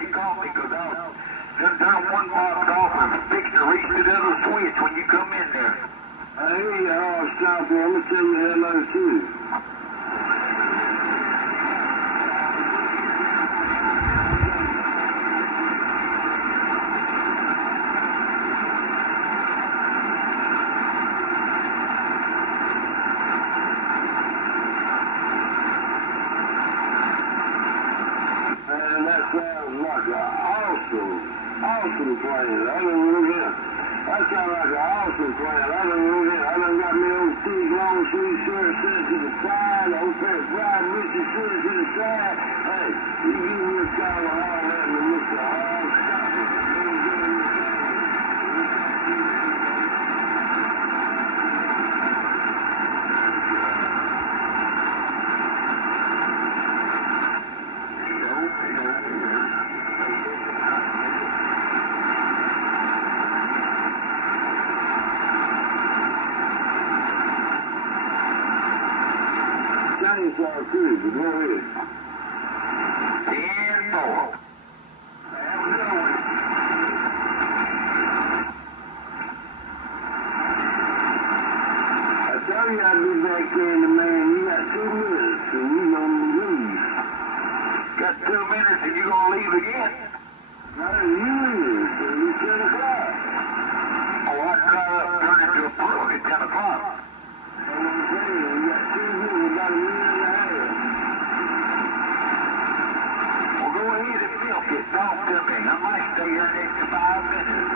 your coffee, because I'll just turn one box off and fix to reach to the other switch when you come in there. I hear you, Stompy. I'm going to tell you hello, too. And that sounds like an awesome plan. I done look at that sounds like an awesome plan. I done look at I done got me old Steve long sleeve shirt set to the side, old pair of fried Mr. shirt to the side. Hey, you give me a call and all that and Mr. Hall, stop it. Chainsaw Cruiser, go ahead. 10-4. I told you I'd be back there in the man. You got 2 minutes, so we gonna leave. Got 2 minutes and you gonna leave again? No, you leave, so you 10 o'clock. Oh, I drive up, turn into a pro at 10 o'clock. That's what I'm saying. You got 2 minutes, about a minute and a half. Well, go ahead and milk it. Talk to me. I might stay here an extra 5 minutes.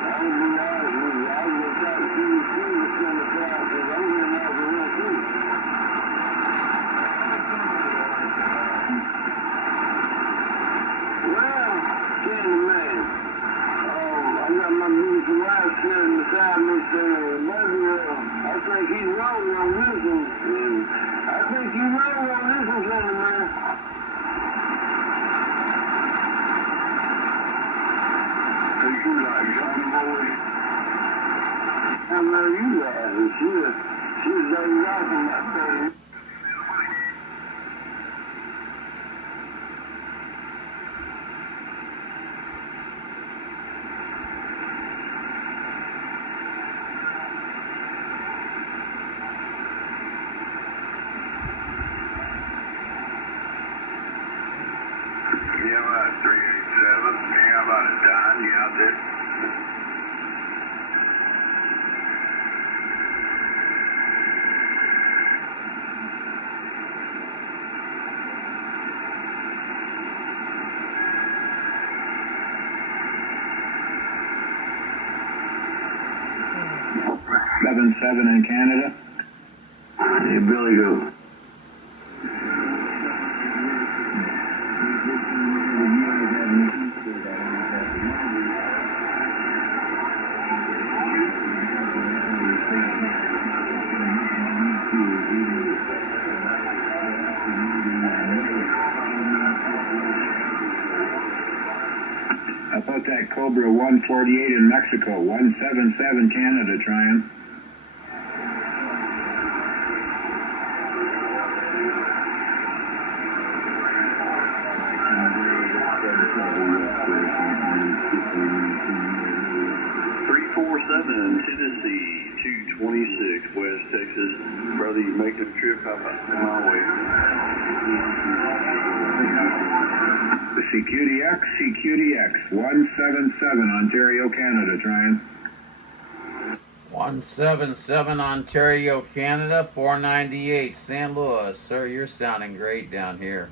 I would be honest with you. I was going to try to see you through the 10 o'clock, because I'm getting off the real quick. Well, Candy Man, I got my beautiful wife sitting beside me saying, baby, I think he's wrong on this one, and I think you're wrong on this one, Candy Man. Who you like, young boy? I know you are. She's laid off in that thing. Yeah, about 387. Yeah, about a dime. You out there? Seven in Canada. Hey, Billy, go. How about that Cobra 148 in Mexico? 177 Canada trying. Tennessee, 226, West Texas. Brother, you making a trip? How about my way? The CQDX 177 Ontario, Canada trying. 177 Ontario, Canada, 498 St. Louis. Sir, you're sounding great down here.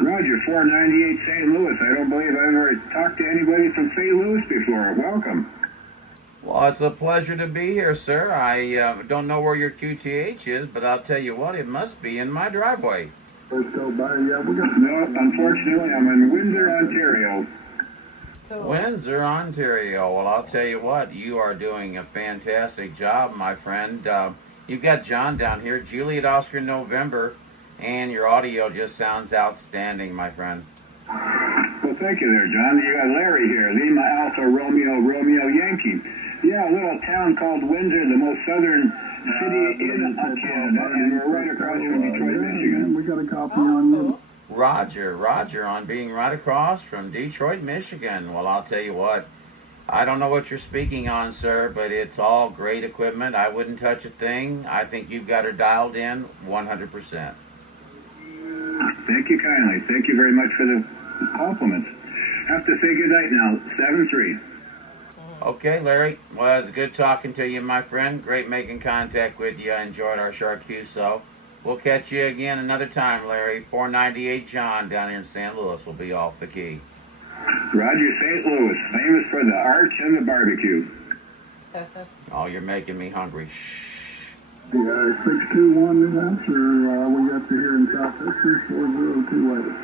Roger, 498 St. Louis. I don't believe I've ever talked to anybody from St. Louis before. Welcome. Well, it's a pleasure to be here, sir. I don't know where your QTH is, but I'll tell you what, it must be in my driveway. Let's go by. Yeah, we got. No, unfortunately, I'm in Windsor, Ontario. Windsor, Ontario. Well, I'll tell you what, you are doing a fantastic job, my friend. You've got John down here, Juliet Oscar November, and your audio just sounds outstanding, my friend. Well, thank you there, John. You got Larry here, Lima Alpha Romeo Yankee. Yeah, a little town called Windsor, the most southern city in Canada, and we're right across from Detroit, Michigan. We got a copy on you. Roger on being right across from Detroit, Michigan. Well, I'll tell you what, I don't know what you're speaking on, sir, but it's all great equipment. I wouldn't touch a thing. I think you've got her dialed in 100%. Thank you kindly. Thank you very much for the compliments. Have to say goodnight now. 7-3. Okay, Larry. Well, it's good talking to you, my friend. Great making contact with you. I enjoyed our short QSO. We'll catch you again another time, Larry. 498 John down here in St. Louis will be off the key. Roger, St. Louis, famous for the arch and the barbecue. Oh, you're making me hungry. Shh. Yeah, 621 New Hampshire. We got you here in South Texas, 402 later.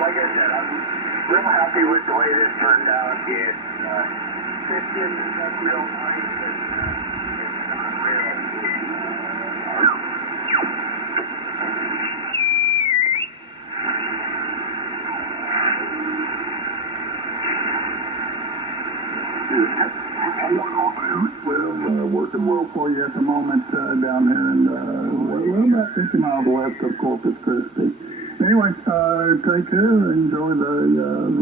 Like I said, I'm real happy with the way this turned out. It fits in real nice. It's not real. Well, working well for you at the moment down here, and we're about 50 miles west of Corpus Christi. Anyway, take care. Enjoy the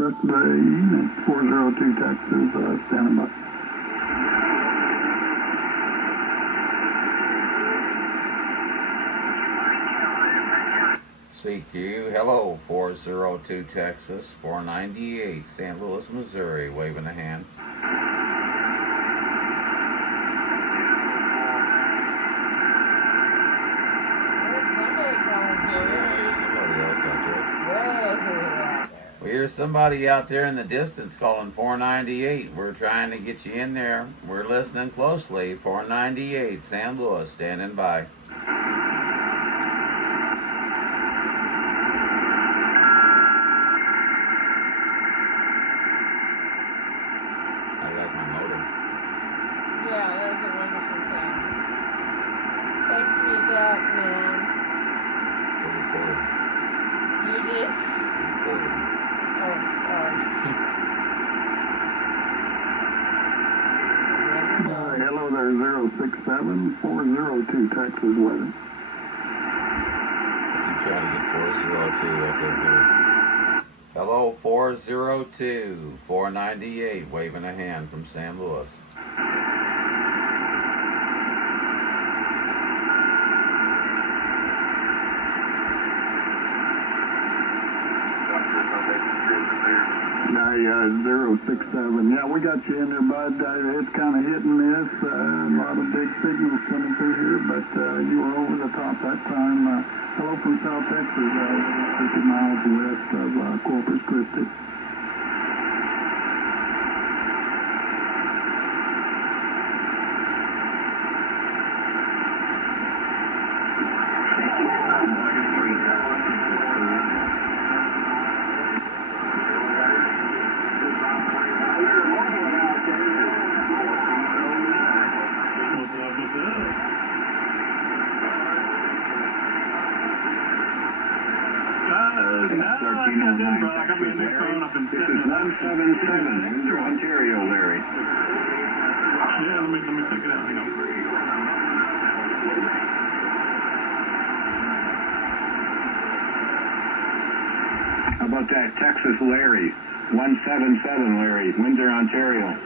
rest of the evening. 402 Texas, standing by. CQ, hello, 402 Texas, 498 St. Louis, Missouri, waving a hand. We hear somebody out there in the distance calling 498. We're trying to get you in there. We're listening closely. 498 St. Louis, standing by. I like my motor. Yeah, that's a wonderful sound. Takes me back, man. You did? Oh, sorry. Hello there, 067 402 Texas weather. If you try to get 402, okay, good. Hello, 402 498, waving a hand from St. Louis. Yeah, 067. Yeah, we got you in there, bud. It's kind of hit and miss. A lot of big signals coming through here, but you were over the top that time. Hello from South Texas, 50 miles west of Corpus Christi. This is 177, Windsor, Ontario, Larry. Yeah, let me check it out. Hang on. How about that Texas Larry? 177, Larry, Windsor, Ontario.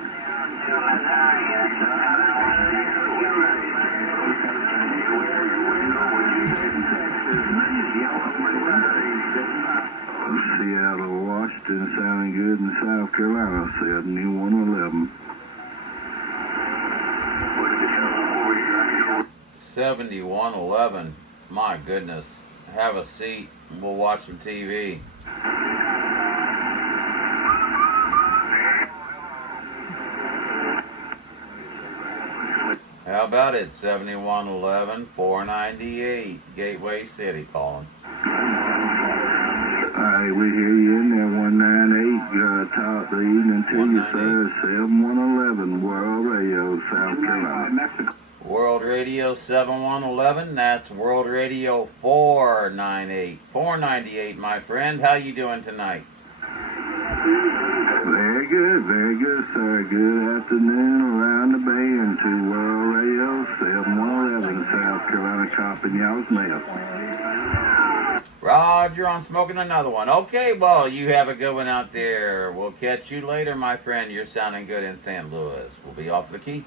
Seattle, Washington, sounding good in South Carolina, 7111. What did you tell them over here? 7111. My goodness. Have a seat. We'll watch some TV. How about it? 7111 498 Gateway City calling. Hey, we hear you in there, 198, top the evening to you, sir, 7111, World Radio, South Carolina. World Radio 7111, that's World Radio 498. 498, my friend. How you doing tonight? Very good, sir. Good afternoon around the bay and to World Radio 7111, South Carolina, copping y'all's mail. Roger on smoking another one. Okay, well, you have a good one out there. We'll catch you later, my friend. You're sounding good in St. Louis. We'll be off the key.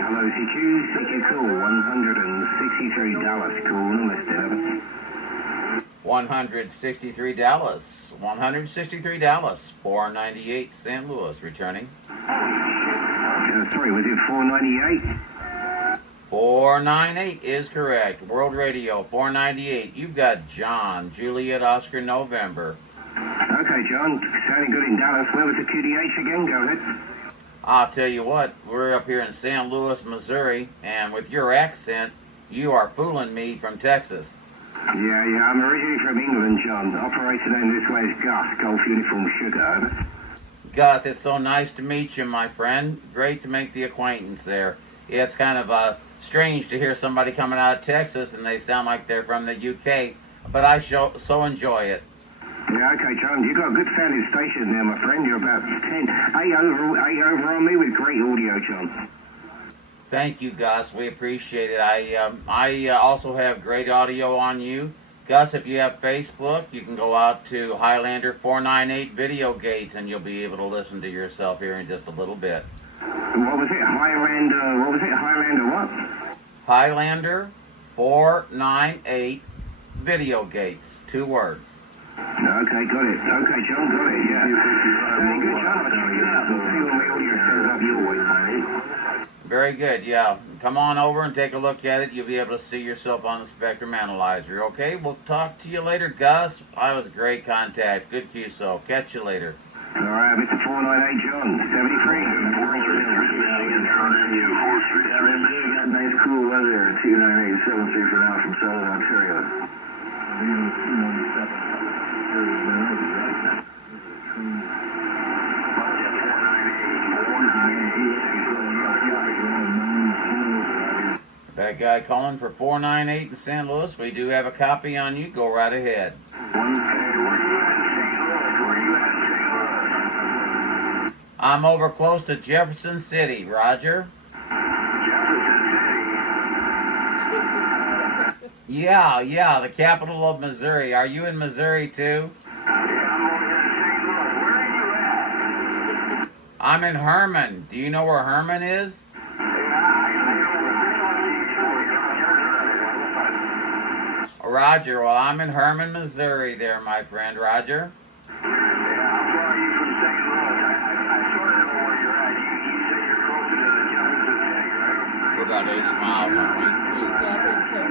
Hello, CQ call, $163, call and list Evan. $163. $163. 498 St. Louis returning. Sorry, was it 498? 498 is correct. World Radio 498. You've got John, Juliet, Oscar, November. Okay, John, sounding good in Dallas. Where was the QDH again? Go ahead. I'll tell you what, we're up here in St. Louis, Missouri, and with your accent, you are fooling me from Texas. Yeah, I'm originally from England, John. Operator name this way is Gus, Golf Uniform Sugar, over. Gus, it's so nice to meet you, my friend. Great to make the acquaintance there. Yeah, it's kind of strange to hear somebody coming out of Texas and they sound like they're from the UK, but I so enjoy it. Yeah, okay, John, you got a good sounding station there, my friend. You're about 8 over on me with great audio, John. Thank you, Gus. We appreciate it. I also have great audio on you. Gus, if you have Facebook, you can go out to Highlander 498 Video Gates and you'll be able to listen to yourself here in just a little bit. What was it? Highlander what? Highlander 498 Video Gates. 2 words. Okay, got it. Okay, John, got it, yeah. Very good, John. I'll check it out and see when my audio shows up your way, mate. Very good, yeah. Come on over and take a look at it. You'll be able to see yourself on the Spectrum Analyzer, okay? We'll talk to you later, Gus. I was great contact. Good QSO. Catch you later. All right, Mr. 498, John, 73. Got nice cool weather at 298 7th Street for now from Southern Ontario. That guy calling for 498 in St. Louis. We do have a copy on you. Go right ahead. I'm over close to Jefferson City. Roger. Yeah, the capital of Missouri. Are you in Missouri too? I'm in Herman. Do you know where Herman is? Roger, well, I'm in Herman, Missouri there, my friend. Roger? We're about 80 miles, aren't we? Yeah, I'm so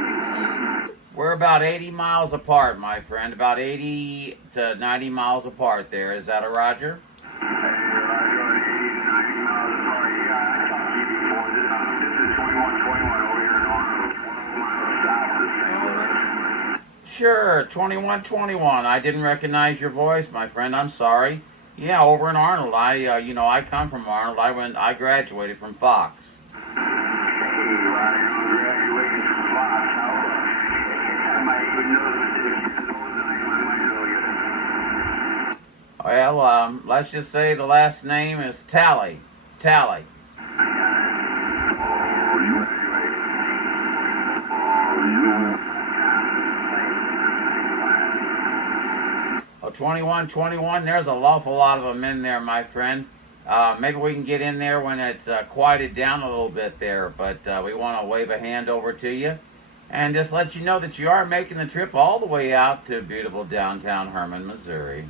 confused. We're about 80 miles apart, my friend. About 80 to 90 miles apart there. Is that a Roger? Sure, 2121. I didn't recognize your voice, my friend. I'm sorry. Yeah, over in Arnold. I come from Arnold. I graduated from Fox. Well, let's just say the last name is Tally. Tally. 2121, there's an awful lot of them in there, my friend. Maybe we can get in there when it's quieted down a little bit there, but we want to wave a hand over to you and just let you know that you are making the trip all the way out to beautiful downtown Herman, Missouri.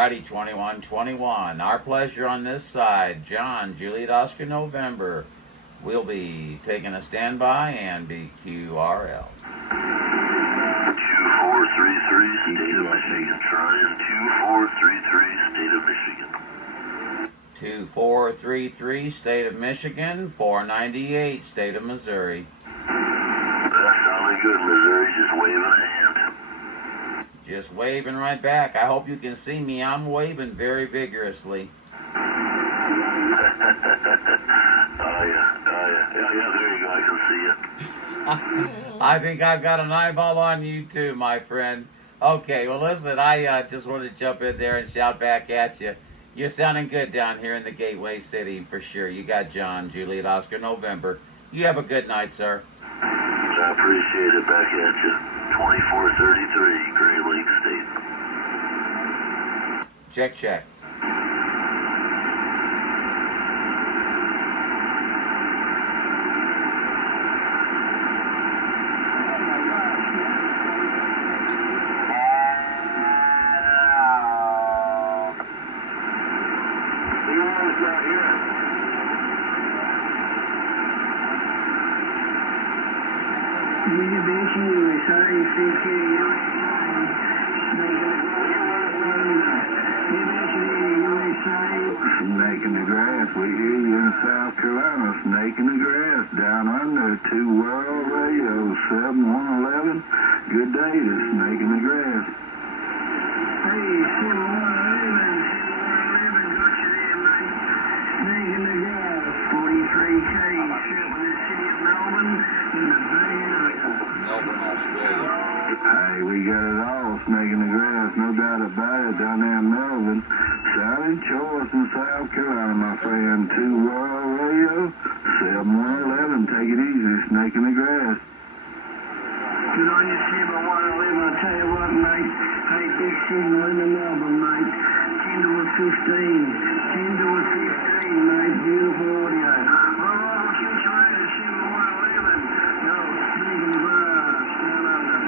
Alrighty, 2121. Our pleasure on this side. John, Juliet, Oscar, November. We'll be taking a standby and BQRL. 2433, State of Michigan. Trying 2433, State of Michigan. 2433, State of Michigan. 498, State of Missouri. That sounded good, Missouri. Just waving a hand. Just waving right back. I hope you can see me. I'm waving very vigorously. Oh, yeah. Yeah, there you go. I can see you. I think I've got an eyeball on you too, my friend. Okay, well, listen, I just wanted to jump in there and shout back at you. You're sounding good down here in the Gateway City for sure. You got John, Juliet, Oscar, November. You have a good night, sir. I appreciate it. Back at you. 2433, Gray Lake State. Check, check. Snake in the grass, we hear you in South Carolina. Snake in the grass, down under 2 World Radio, 7111. Good day to Snake in the grass. Hey, 7111, got you there, mate. Snake in the grass, 43K, ship in the city of Melbourne, in the Bay Area. Melbourne, Australia. Hey, we got it all, Snake in the grass, no doubt about it, down there in Melbourne. Solid choice in South Carolina, my friend. 2 World Radio, 7111. Take it easy, Snake in the grass. Good on you, 7111. I tell you what, mate. Hey, big signal in the Melbourne, mate. 10 to a 15. 10 to a 15, mate. Beautiful audio. All right, I'll catch you later, 7111. Yo, Snake in the grass, down under.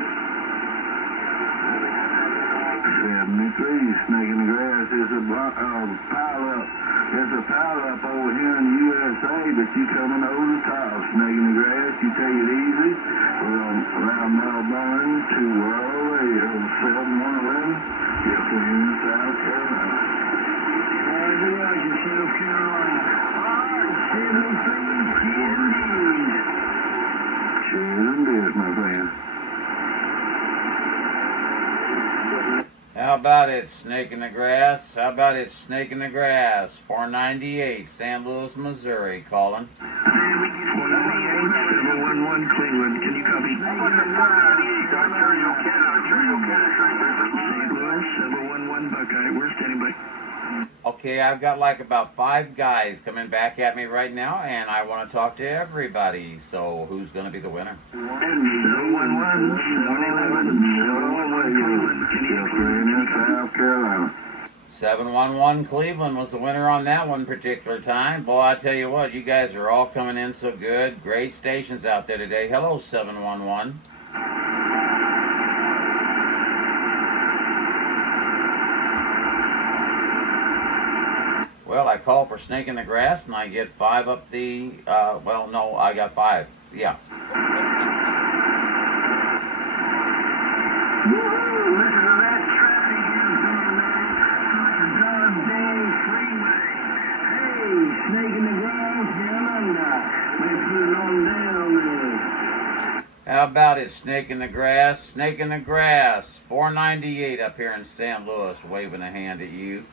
73, Snake in the grass is a pile-up. It's a pile-up over here in the USA, but you coming over the top. Snake in the grass, you take it easy. We're around Melbourne, 2 World Radio, 7111. Yes, we're in South Carolina. Roger, South Carolina. All right, 73, cheers indeed. Cheers indeed, my friend. How about it, Snake in the Grass? How about it, Snake in the Grass? 498, St. Louis, Missouri, calling. 711 Cleveland, can you copy? St. Louis, 711 Buckeye, we're standing by. Okay, I've got like about 5 guys coming back at me right now, and I want to talk to everybody. So who's going to be the winner? 711, 711 Cleveland, can you South Carolina. 711 Cleveland was the winner on that one particular time. Boy, I tell you what, you guys are all coming in so good. Great stations out there today. Hello, 711. Well, I call for Snake in the Grass, and I get 5 up the, well, no, I got 5. Yeah. Listen to that traffic you're doing, man. It's a goddamn freeway. Hey, Snake in the grass, down under. Let's get it on down there. How about it, Snake in the Grass? Snake in the Grass. 498 up here in St. Louis, waving a hand at you.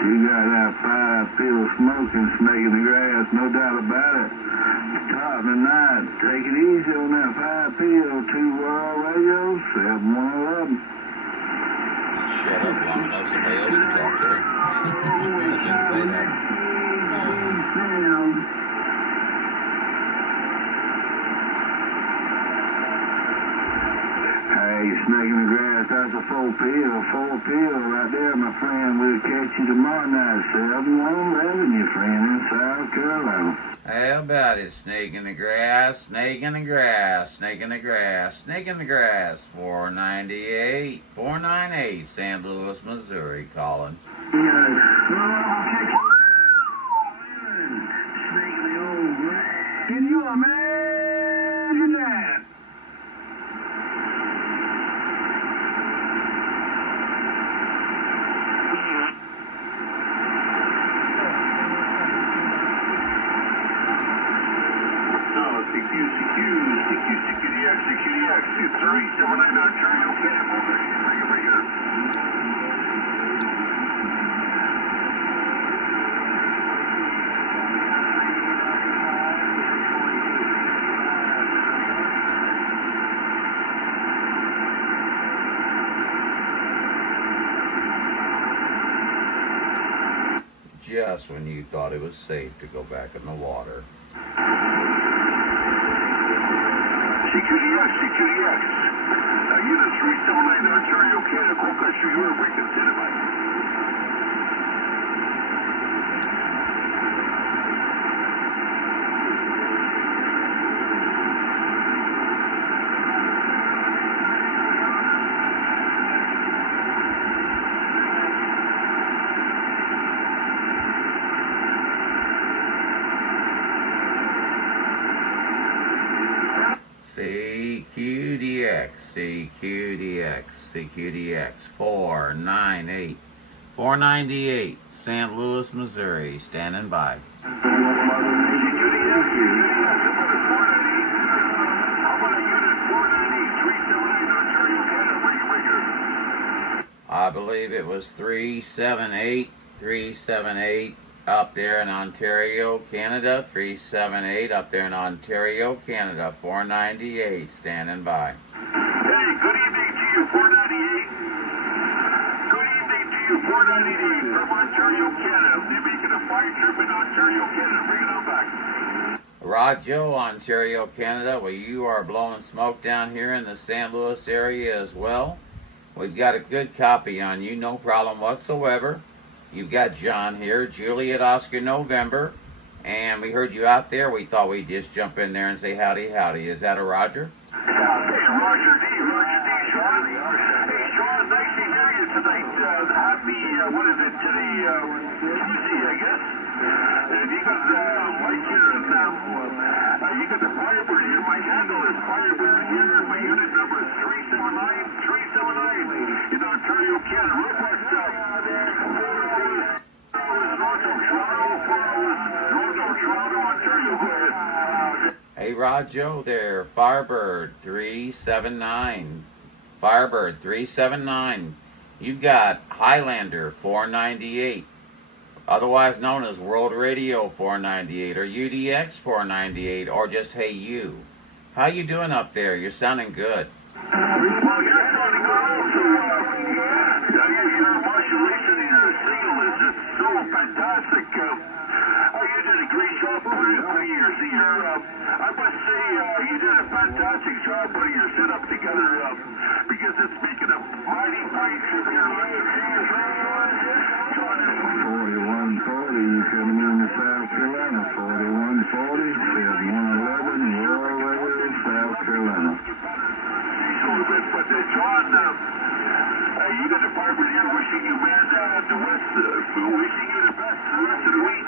You got that 5-field smoking, Snake in the grass, no doubt about it. Top of the night, take it easy on that 5-field, 2 World Radio, 7111. Shut up long enough, somebody else can talk to her. I shouldn't say that. Hey, Snake in the grass, that's a 4P or 4P right there, my friend. We'll catch you tomorrow night, 7-1-11, your friend in South Carolina. How about it? Snake in the grass, snake in the grass, snake in the grass, snake in the grass. 498, 498, St. Louis, Missouri, calling. Snake in the old grass. Can you imagine that? CQDX, 379 Ontario, Canada, right here. Just when you thought it was safe to go back in the water. CQDX. Unit 379 Ontario, Canada, Quokka, you are breaking Cinnamon. CQDX, 498, 498, St. Louis, Missouri, standing by. I believe it was 378 up there in Ontario, Canada. 378 up there in Ontario, Canada. 498 standing by. Hey, good evening to you, 498. Good evening to you, 498 from Ontario, Canada. They're making a fire trip in Ontario, Canada. Bring it on back. Rojo, Ontario, Canada. Well, you are blowing smoke down here in the St. Louis area as well. We've got a good copy on you, no problem whatsoever. You've got John here, Juliet Oscar November, and we heard you out there. We thought we'd just jump in there and say howdy, howdy. Is that a Roger? Hey, Roger D, Sean. Hey, Sean, nice to hear you tonight. Happy, what is it, today, Tuesday, I guess. And you got, like here, you got the Firebird here. My handle is Firebird here. My unit number is 379 in Ontario, Canada. Hey, Rojo there, Firebird 379. Firebird 379. You've got Highlander 498, otherwise known as World Radio 498, or UDX 498, or just Hey You. How you doing up there? You're sounding good. Fantastic. You did a great job putting your I must say, you did a fantastic job putting your setup together, because it's making a mighty fine trip here. 4140, you coming into South Carolina. 4140, 7111, Royal Radio, South Carolina. But John, you got the Firebird here wishing you, man, the West, wishing you the best the rest of the week.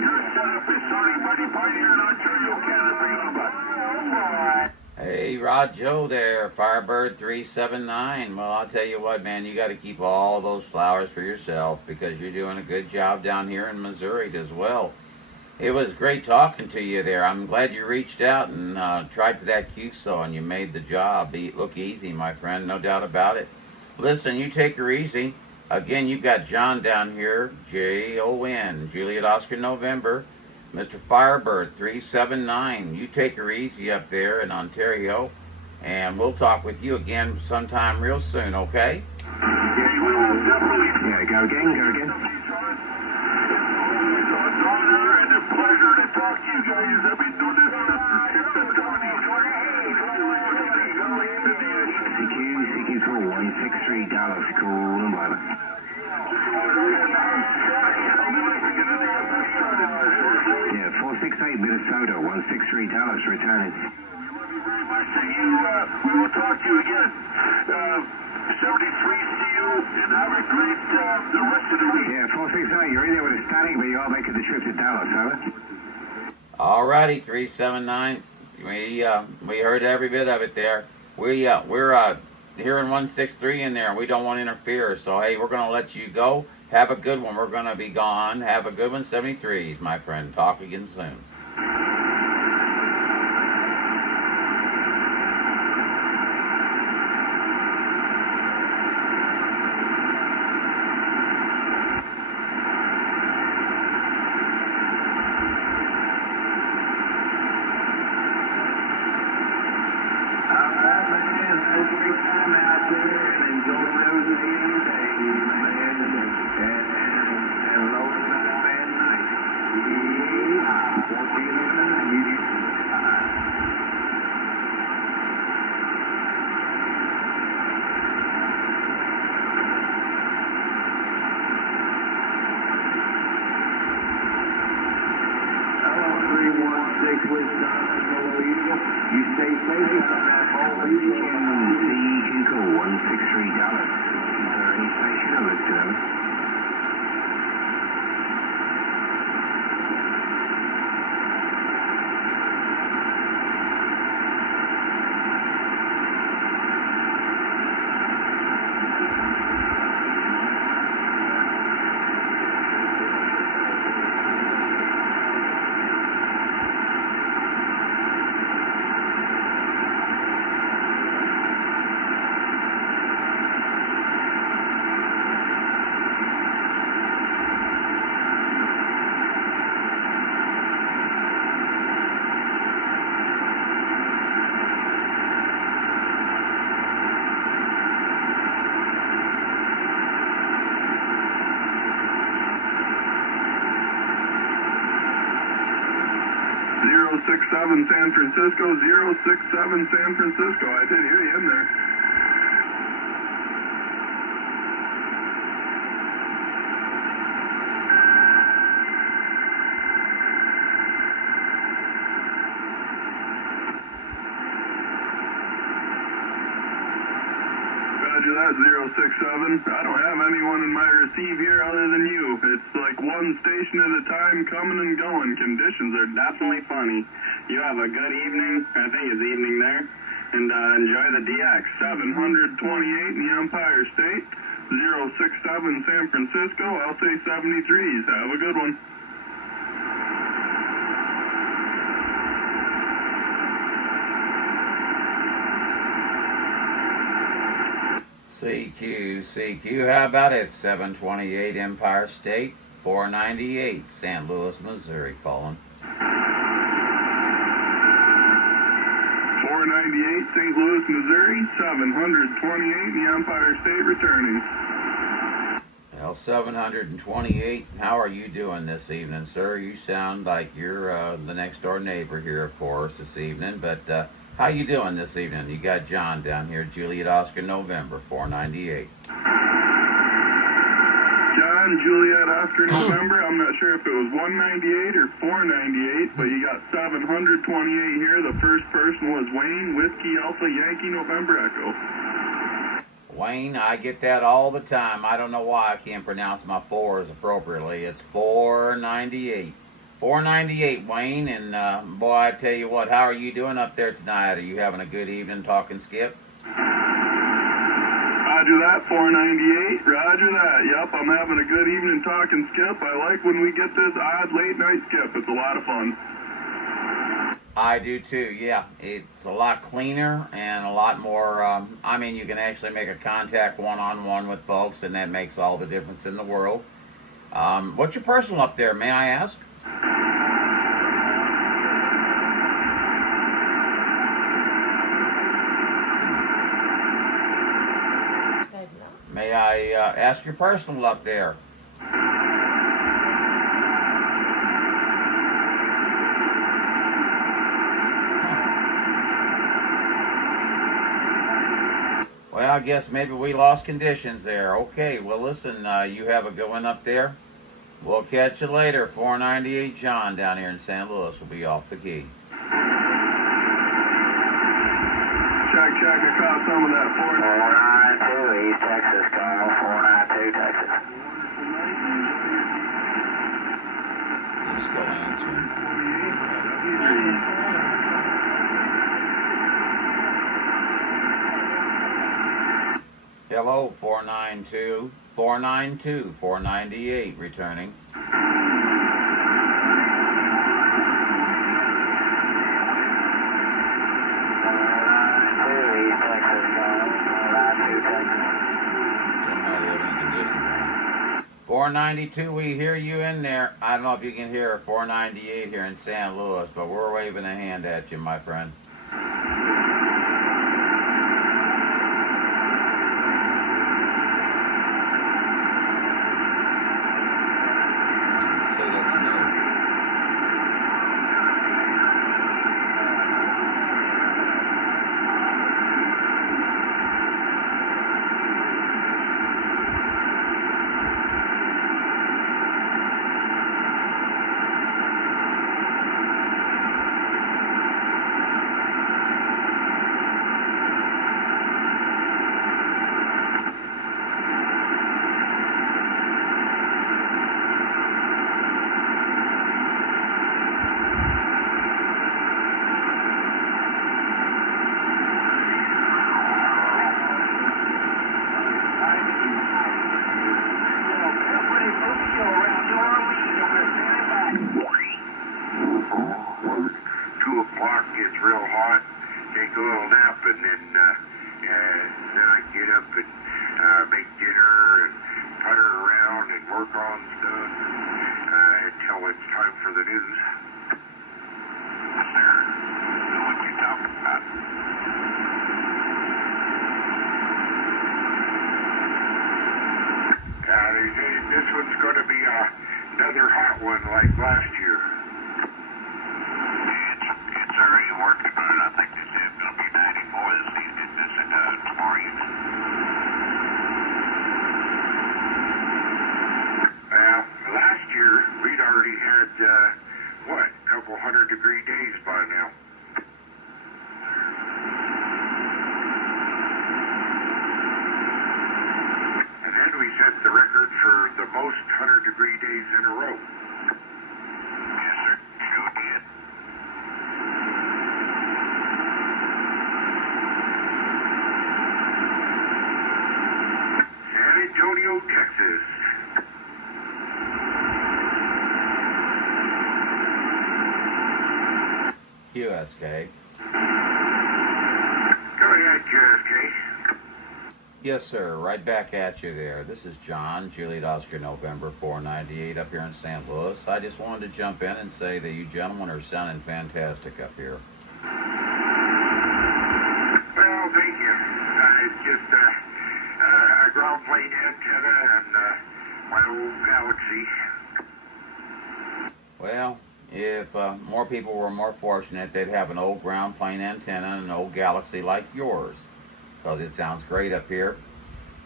Your setup is sounding mighty fine here in Ontario, Canada. Bring it on back. Hey, Rojo there, Firebird 379. Well, I'll tell you what, man, you got to keep all those flowers for yourself, because you're doing a good job down here in Missouri as well. It was great talking to you there. I'm glad you reached out and tried for that QSO, and you made the job look easy, my friend, no doubt about it. Listen, you take her easy. Again, you've got John down here, Jon, Juliet Oscar November, Mr. Firebird 379. You take her easy up there in Ontario, and we'll talk with you again sometime real soon, okay? Yeah, go again. It's a pleasure to talk to you guys. I've been doing this since 2020. 163 Dallas, cool and weather. Yeah, 468 Minnesota, 163 Dallas, returning. We will talk to you again. 73, see you, and have a great the rest of the week. Yeah, 468, you're in there with a static, but you are making the trip to Dallas, over. Alrighty, 379. We heard every bit of it there. We're hearing 163 in there, and we don't want to interfere. So hey, we're gonna let you go. Have a good one. We're gonna be gone. Have a good one, 73s, my friend. Talk again soon. You stay safe on that boat. CEQ call 163 Dallas. Is there any station or listed over? San Francisco, 067 San Francisco. I did hear you in there. Roger that, 067. I don't have anyone in my receive here other than you. It's like one station at a time, coming and going. Conditions are definitely funny. You have a good evening. I think it's evening there. And enjoy the DX 728 in the Empire State. 067 San Francisco. I'll say 73s. Have a good one. CQ, how about it? 728 Empire State, 498 St. Louis, Missouri, calling. 498 St. Louis, Missouri, 728 the Empire State returning. Well, 728, how are you doing this evening, sir? You sound like you're the next door neighbor here, of course, this evening, but how you doing this evening? You got John down here, Juliet Oscar November, 498. John, Juliet Oscar November, I'm not sure if it was 198 or 498, but you got 728 here. The first person was Wayne, Whiskey Alpha Yankee November Echo. Wayne, I get that all the time. I don't know why I can't pronounce my fours appropriately. It's 498. 498, Wayne, and boy, I tell you what, how are you doing up there tonight? Are you having a good evening talking skip? Roger that, 498. Roger that. Yep, I'm having a good evening talking skip. I like when we get this odd late night skip. It's a lot of fun. I do too, yeah. It's a lot cleaner and a lot more, I mean, you can actually make a contact one-on-one with folks, and that makes all the difference in the world. What's your personal up there, may I ask? May I ask your personal up there? Well, I guess maybe we lost conditions there. Okay, well, listen, you have a good one up there. We'll catch you later. 498 John down here in San Luis will be off the key. Check, I caught some of that 492 East Texas, call 492 Texas. He's still answering. His name is Wayne. Hello, 492. 492, 498 returning. East Texas, call 492 Texas. Don't hardly have any conditions on. 492, we hear you in there. I don't know if you can hear 498 here in San Luis, but we're waving a hand at you, my friend. Say that's no. Gets real hot, take a little nap, and then I get up and make dinner and putter around and work on stuff until it's time for the news. Yes, sir. Know what you're talking about. They say this one's going to be another hot one like last year. It's already working, but I think they say it's going to be 94 this evening, tomorrow. Well, last year we'd already had, a couple 100-degree days by now. And then we set the record for the most 100-degree days in a row. Yes, sir. Sure did. San Antonio, Texas. QSK. Go ahead, JFK. Yes, sir. Right back at you there. This is John, Juliet Oscar November 498 up here in St. Louis. I just wanted to jump in and say that you gentlemen are sounding fantastic up here. Well, thank you. It's just a ground plane antenna and my old Galaxy. Well, if more people were more fortunate, they'd have an old ground plane antenna and an old Galaxy like yours, because it sounds great up here.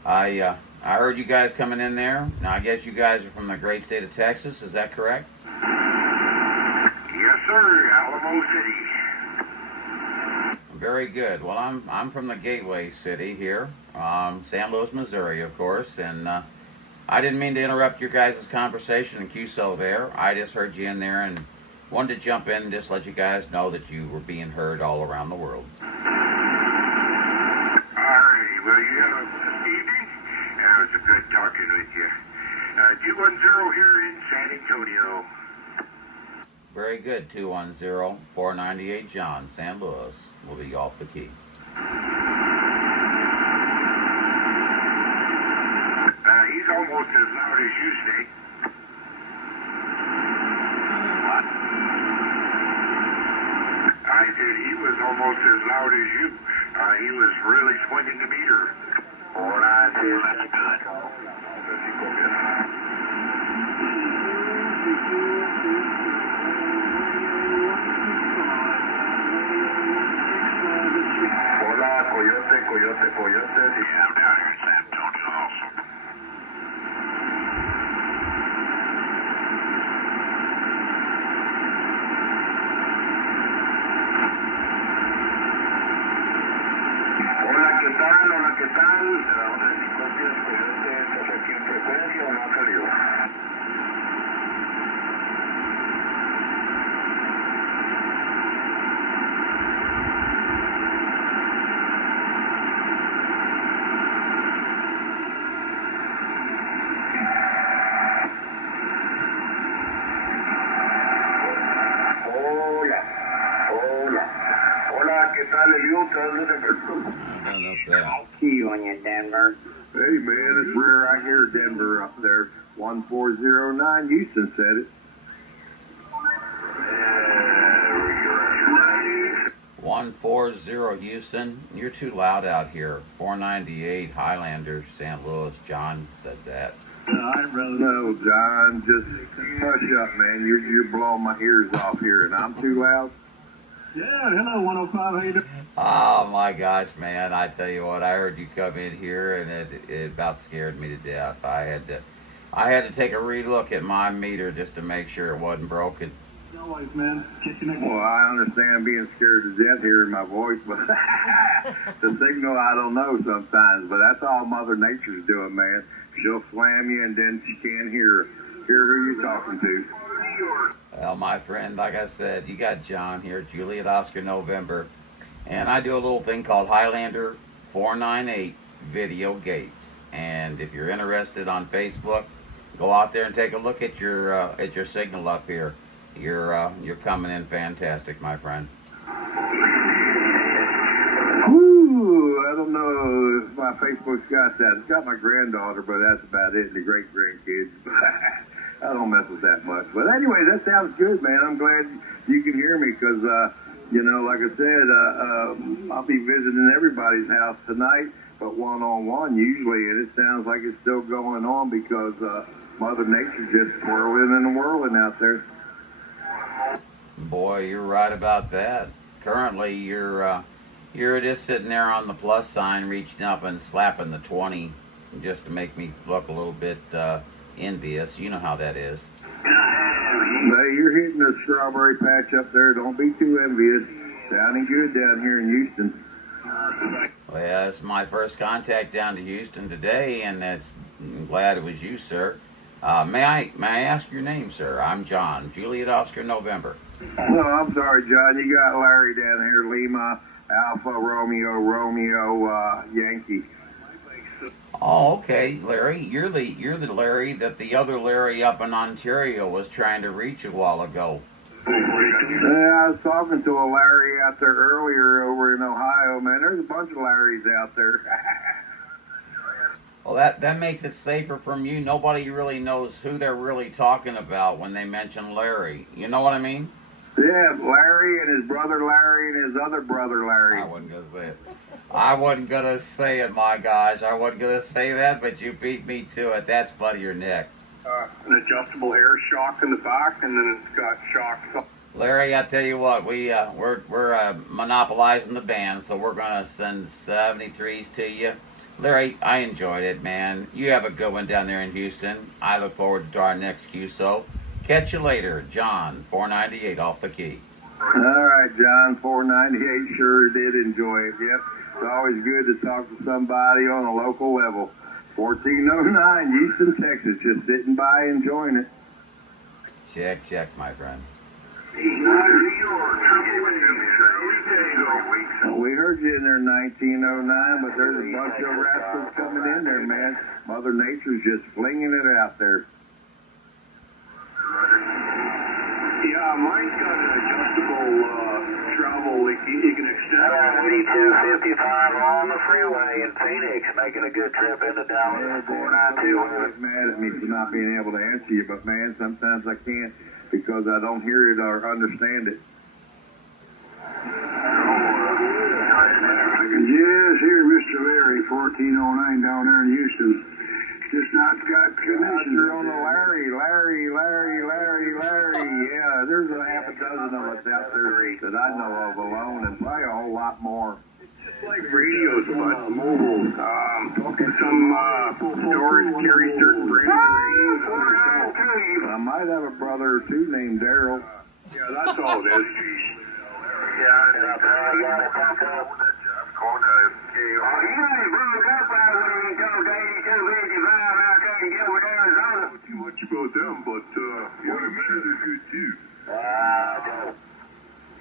I heard you guys coming in there. Now, I guess you guys are from the great state of Texas. Is that correct? Yes, sir. Alamo City. Very good. Well, I'm from the Gateway City here, San Luis, Missouri, of course, and I didn't mean to interrupt your guys' conversation in QSO there. I just heard you in there and wanted to jump in and just let you guys know that you were being heard all around the world. Alrighty. Well, you have a good evening. It was a good talking with you. 210 here in San Antonio. Very good. 210-498 John, San Luis will be off the key. He's almost as loud as you, Snake. What? I said he was almost as loud as you. He was really swinging the meter. 492. That's good. Hola, Coyote, Yes, sir. Yeah, I'm down here in San Antonio also. Hola, ¿qué tal? Hola, ¿qué tal? ¿Estás aquí en frecuencia o no ha salido? Hola, hola. Hola, ¿qué tal, Eliud? I don't know if that. See you on your Denver. Hey, man, it's rare I hear Denver up there. 1409, Houston said it. 140 Houston. You're too loud out here. 498 Highlander, St. Louis. John said that. No, John, just hush up, man. You're blowing my ears off here, and I'm too loud. Yeah, hello, 105. How you doing? Oh my gosh, man! I tell you what, I heard you come in here, and it about scared me to death. I had to take a relook at my meter just to make sure it wasn't broken. Always, man. Catch you next Well, I understand being scared to death hearing my voice, but the signal I don't know sometimes. But that's all Mother Nature's doing, man. She'll slam you, and then she can't hear who you're talking to. Well, my friend, like I said, you got John here, Juliet Oscar November, and I do a little thing called Highlander 498 Video Gates. And if you're interested on Facebook, go out there and take a look at your signal up here. You're coming in fantastic, my friend. Ooh, I don't know if my Facebook's got that. It's got my granddaughter, but that's about it, and the great-grandkids. I don't mess with that much. But anyway, that sounds good, man. I'm glad you can hear me because, like I said, I'll be visiting everybody's house tonight, but one-on-one usually, and it sounds like it's still going on because Mother Nature's just whirling and whirling out there. Boy, you're right about that. Currently, you're just sitting there on the plus sign, reaching up and slapping the 20 just to make me look a little bit envious. You know how that is. Hey, you're hitting the strawberry patch up there. Don't be too envious. Sounding good down here in Houston. Well, it's my first contact down to Houston today, and I'm glad it was you, sir. May I ask your name, sir? I'm John, Juliet Oscar November. No, I'm sorry, John. You got Larry down here, Lima, Alpha, Romeo, Yankee. Oh, okay, Larry. You're the Larry that the other Larry up in Ontario was trying to reach a while ago. Yeah, I was talking to a Larry out there earlier over in Ohio, man. There's a bunch of Larrys out there. Well, that makes it safer from you. Nobody really knows who they're really talking about when they mention Larry. You know what I mean? Yeah, Larry and his brother Larry and his other brother Larry. I wasn't gonna say it. I wasn't gonna say it, my gosh. I wasn't gonna say that, but you beat me to it. That's funnier, Nick. An adjustable air shock in the back, and then it's got shocks. Larry, I tell you what, we're monopolizing the band, so we're gonna send 73s to you. Larry, I enjoyed it, man. You have a good one down there in Houston. I look forward to our next QSO. Catch you later, John, 498 off the key. All right, John, 498 sure did enjoy it. Yep, it's always good to talk to somebody on a local level. 1409, Houston, Texas, just sitting by enjoying it. Check, my friend. We heard you in there in 1909, but there's a bunch of rascals coming in there, man. Mother Nature's just flinging it out there. Yeah, mine's got an adjustable travel. You can extend. 8255 on the freeway in Phoenix, making a good trip into Dallas. 492. Mad at me for not being able to answer you, but man, sometimes I can't because I don't hear it or understand it. Yes, here, Mr. Larry, 1409 down there in Houston. Just not got connection. You're on the Larry. Yeah, there's a half a dozen of us out there that I know of alone, and probably a whole lot more. like radios, but some stores carry certain brands of radios. I might have a brother or two named Daryl. Yeah, that's all it is. Too much about them, but yeah, I'm sure they're good too.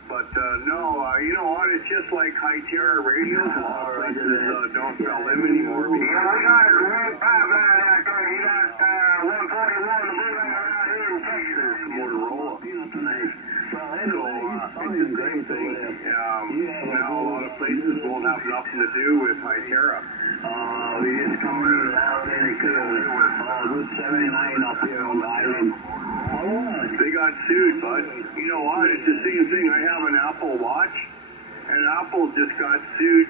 But no, you know what? It's just like Hytera radios. A lot of places don't sell them anymore. Yeah, we got a red pipeline out there. You got 141 out here in Texas. Motorola. So it's a great thing. Now a lot of places won't have nothing to do with Hytera. We just come out and they could Route 79 up here on the island. They got sued, bud. You know what? It's the same thing. I have an Apple Watch, and Apple just got sued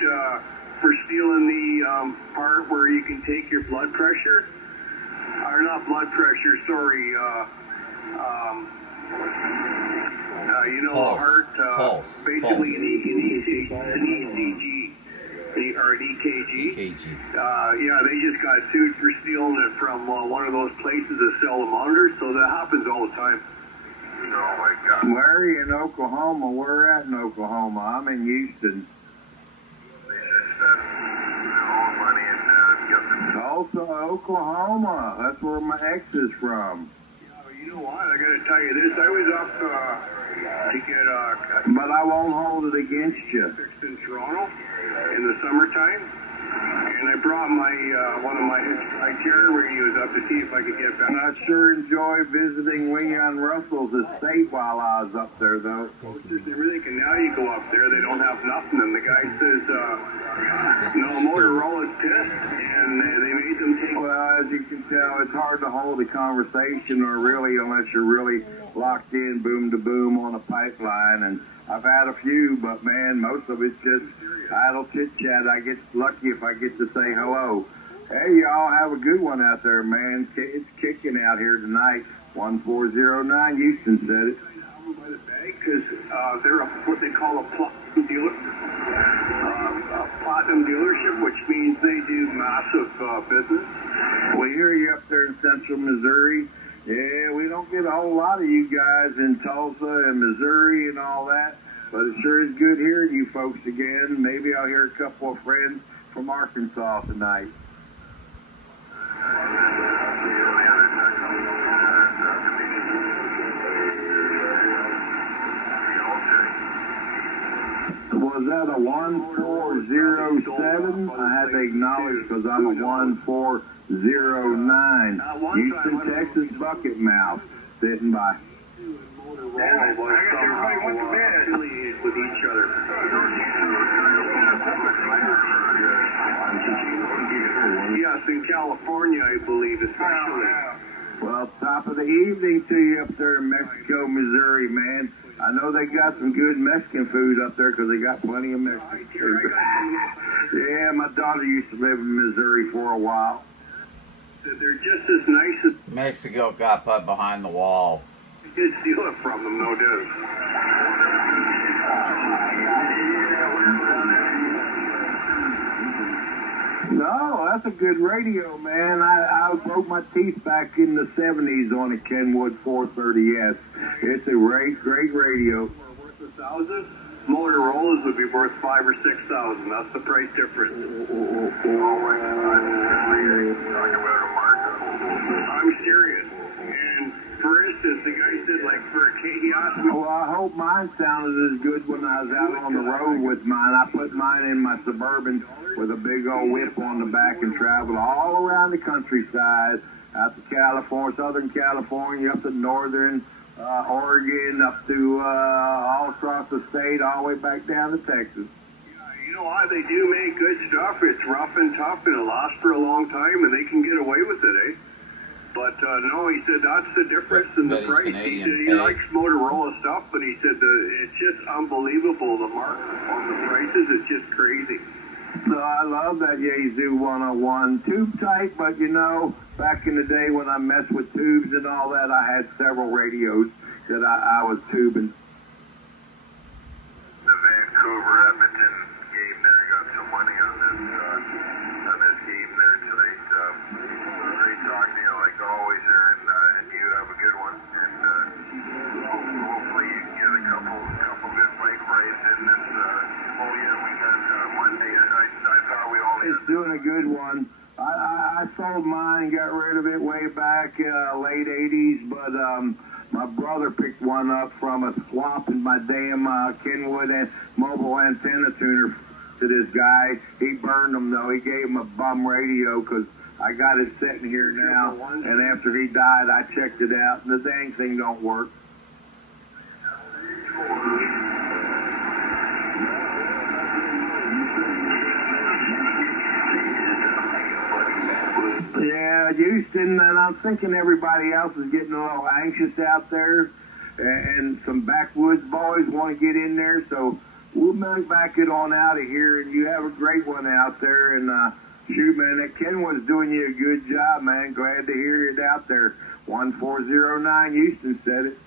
for stealing the part where you can take your blood pressure. Or not blood pressure, sorry. You know, Pulse. heart. Pulse. Basically Pulse. an ECG. Or an EKG. EKG. Yeah, they just got sued for stealing it from one of those places that sell the monitors, so that happens all the time. Oh my God. Larry in Oklahoma. We're at in Oklahoma. I'm in Houston. Tulsa, Oklahoma. That's where my ex is from. You know what? I gotta tell you this. I was up to get But I won't hold it against you. fixed in Toronto in the summertime, and I brought my one of my Hytera radios up to see if I could get back. And I sure enjoy visiting Leon Russell's estate while I was up there, though. Posters and everything, and now you go up there, they don't have nothing, and the guy says, no, Motorola's pissed, and they made them take. Well, as you can tell, it's hard to hold a conversation, or really, unless you're really locked in boom to boom on a pipeline. And I've had a few, but man, most of it's just idle chit chat. I get lucky if I get to say hello. Hey, y'all have a good one out there, man. It's kicking out here tonight. 1409 Houston said it. By the bag, because they're what they call a platinum dealer, a platinum dealership, which means they do massive business. We hear you up there in central Missouri. Yeah, we don't get a whole lot of you guys in Tulsa and Missouri and all that, but it sure is good hearing you folks again. Maybe I'll hear a couple of friends from Arkansas tonight. Was that a 1407? I had to acknowledge because I'm a 1409. Houston, Texas bucket mouth sitting by. Motorola was somehow affiliated with each other. Yes, in California, I believe, especially. Well, top of the evening to you up there in Mexico, Missouri, man. I know they got some good Mexican food up there because they got plenty of Mexican food. Yeah, my daughter used to live in Missouri for a while. They're just as nice as Mexico got put behind the wall. you did steal it from them, no doubt. No, that's a good radio, man. I broke my teeth back in the 70s on a Kenwood 430S. It's a great radio. Worth $1,000. Motorola's would be worth $5,000 or $6,000. That's the price difference. I'm serious. And for instance, the guy said, like, for a Chaos. Well, I hope mine sounded as good when I was out on the road with mine. I put mine in my Suburban with a big old whip on the back and traveled all around the countryside, out to California, Southern California, up to Northern Oregon, up to all across the state, all the way back down to Texas. You know what? They do make good stuff. It's rough and tough, and it lasts for a long time, and they can get away with it, eh? But no, he said that's the difference in the But he's price. He Canadian, said he eh? likes Motorola stuff, but he said it's just unbelievable. The mark on the prices is just crazy. So I love that Yazoo 101 tube type, but you know, back in the day when I messed with tubes and all that, I had several radios that I was tubing. The Vancouver Edmonton game there got some one. I sold mine, got rid of it way back late 80s, but my brother picked one up from a swap in my damn Kenwood and mobile antenna tuner to this guy. He burned them, though. He gave him a bum radio because I got it sitting here now, and after he died, I checked it out, and the dang thing don't work. Yeah, Houston, and I'm thinking everybody else is getting a little anxious out there, and some backwoods boys want to get in there, so we'll back it on out of here, and you have a great one out there, and shoot, man, that Kenwood's doing you a good job, man. Glad to hear it out there. 1409 Houston said it.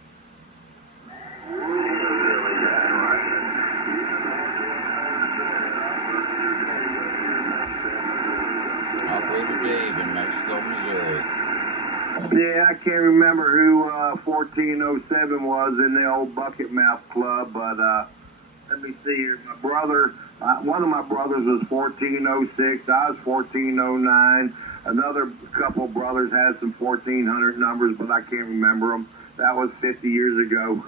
Operator Dave in Mexico, Missouri. Yeah, I can't remember who 1407 was in the old Bucket Mouth Club, but let me see here. My brother, one of my brothers was 1406. I was 1409. Another couple brothers had some 1400 numbers, but I can't remember them. That was 50 years ago.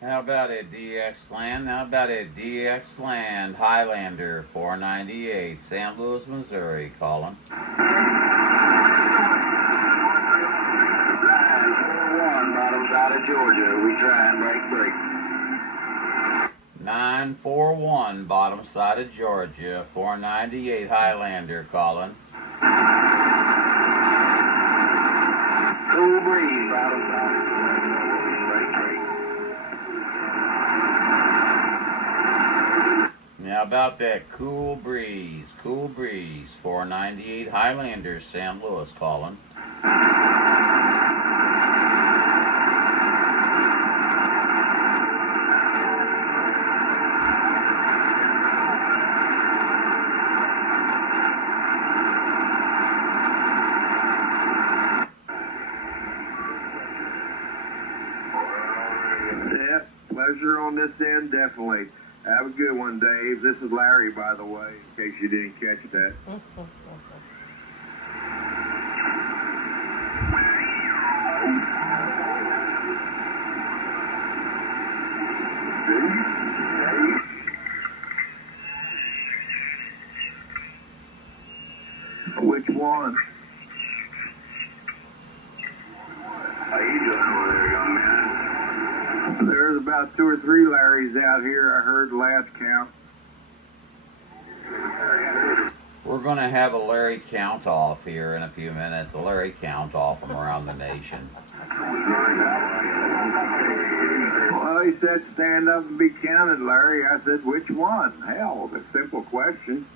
How about a DX Land? How about a DX Land Highlander 498, St. Louis, Missouri, calling. 941, bottom side of Georgia. We try and break. 941, bottom side of Georgia, 498 Highlander, calling. Cool breeze, bottom side of Georgia. How about that cool breeze, 498 Highlander, St. Louis, calling. Yeah, pleasure on this end, definitely. Have a good one, Dave. This is Larry, by the way, in case you didn't catch that. Which one? How you doing over there, young man? There's about 2 or 3 Larrys out here, I heard last count. We're going to have a Larry count off here in a few minutes, a Larry count off from around the nation. Well, he said stand up and be counted, Larry. I said, which one? Hell, a simple question.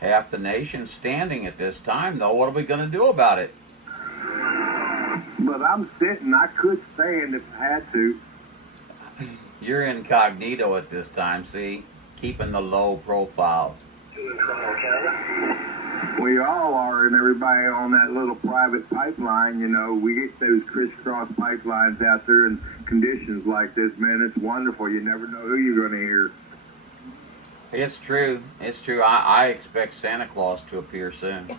Half the nation's standing at this time, though. What are we going to do about it? But I'm sitting. I could stand if I had to. You're incognito at this time, see? Keeping the low profile. We all are, and everybody on that little private pipeline, you know, we get those crisscross pipelines out there in conditions like this, man. It's wonderful. You never know who you're going to hear. It's true. It's true. I expect Santa Claus to appear soon. What is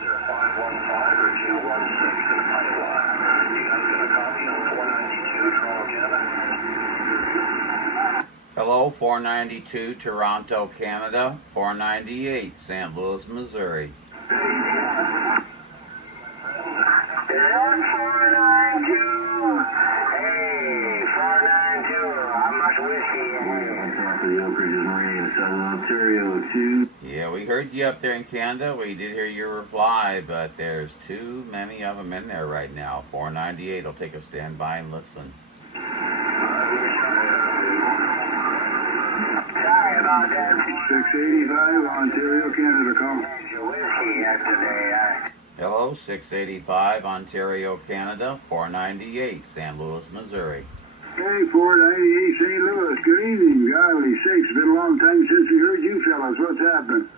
there, 515 or 216 in the pipeline? You guys got a copy on 492, Toronto, Canada? Hello, 492 Toronto, Canada. 498 St. Louis, Missouri. Hey, 492. Hey, 492. How much whiskey? The Oak Ridges Marine, Southern Ontario 2. Yeah, we heard you up there in Canada. We did hear your reply, but there's too many of them in there right now. 498 will take a standby and listen. Sorry about that. 685, Ontario, Canada, call. Whiskey yesterday. Hello, 685 Ontario, Canada, 498 St. Louis, Missouri. Hey, 498 St. Louis, good evening. Golly sakes, been a long time since we heard you fellas. What's happening?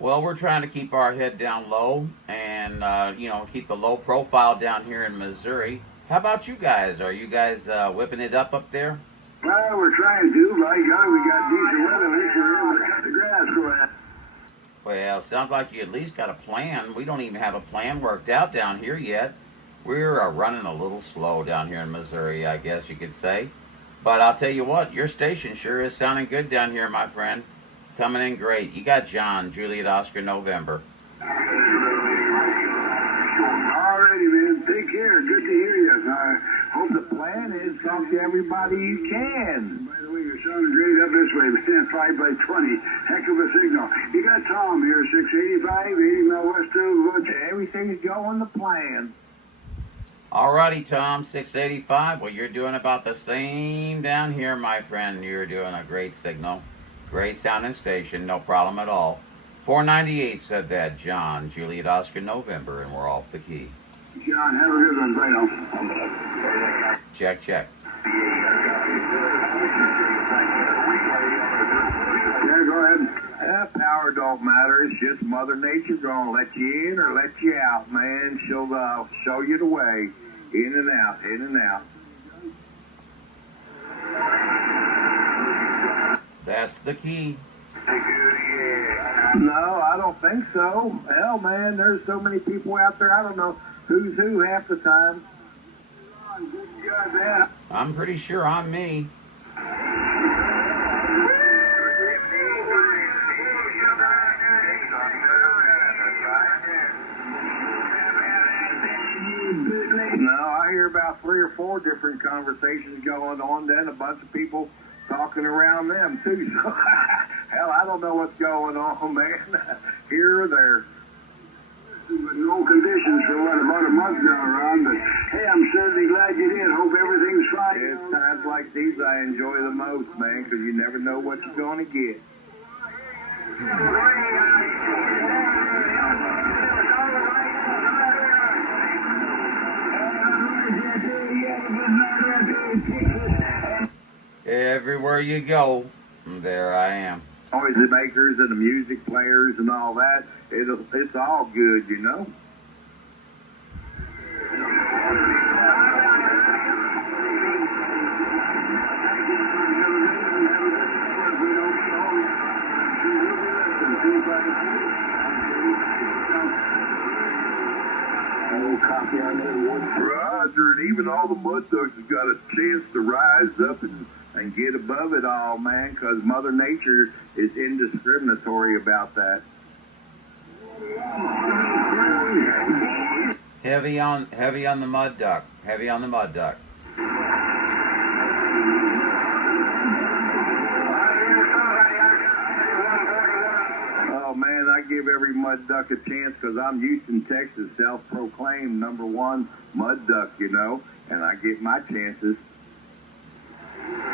Well, we're trying to keep our head down low and, keep the low profile down here in Missouri. How about you guys? Are you guys whipping it up there? Well, we're trying to. By God, we got decent weather. At least we're able to cut the grass growing. Well, sounds like you at least got a plan. We don't even have a plan worked out down here yet. We're running a little slow down here in Missouri, I guess you could say. But I'll tell you what, your station sure is sounding good down here, my friend. Coming in great. You got John, Juliet, Oscar, November. Alrighty, man. Take care. Good to hear you. I hope the plan is talk to everybody you can. By the way, you're sounding great up this way, man. 5 by 20. Heck of a signal. You got Tom here, 685, 80 mile west of Butch. Everything's going to plan. Alrighty, Tom, 685. Well, you're doing about the same down here, my friend. You're doing a great signal. Great sounding station. No problem at all. 498 said that, John, Juliet, Oscar, November, and we're off the key. John, have a good one. Bye now. Check, check. Yeah, go ahead. Power don't matter. It's just Mother Nature gonna let you in or let you out, man. She'll show you the way. In and out, in and out. That's the key. No, I don't think so. Hell, man, there's so many people out there. I don't know who's who half the time. I'm pretty sure I'm me. No, I hear about 3 or 4 different conversations going on, then a bunch of people talking around them too. So, hell, I don't know what's going on, man, here or there. But no conditions for about a month now, Ron. But hey, I'm certainly glad you did. Hope everything's fine. It's times like these I enjoy the most, man, because you never know what you're going to get. Everywhere you go, there I am. Always the makers and the music players and all that. It's all good, you know. Roger, and even all the mud ducks have got a chance to rise up and get above it all, man, because Mother Nature is indiscriminatory about that. Heavy on the mud duck. Heavy on the mud duck. Oh, man, I give every mud duck a chance because I'm Houston, Texas, self-proclaimed #1 mud duck, you know, and I get my chances. 427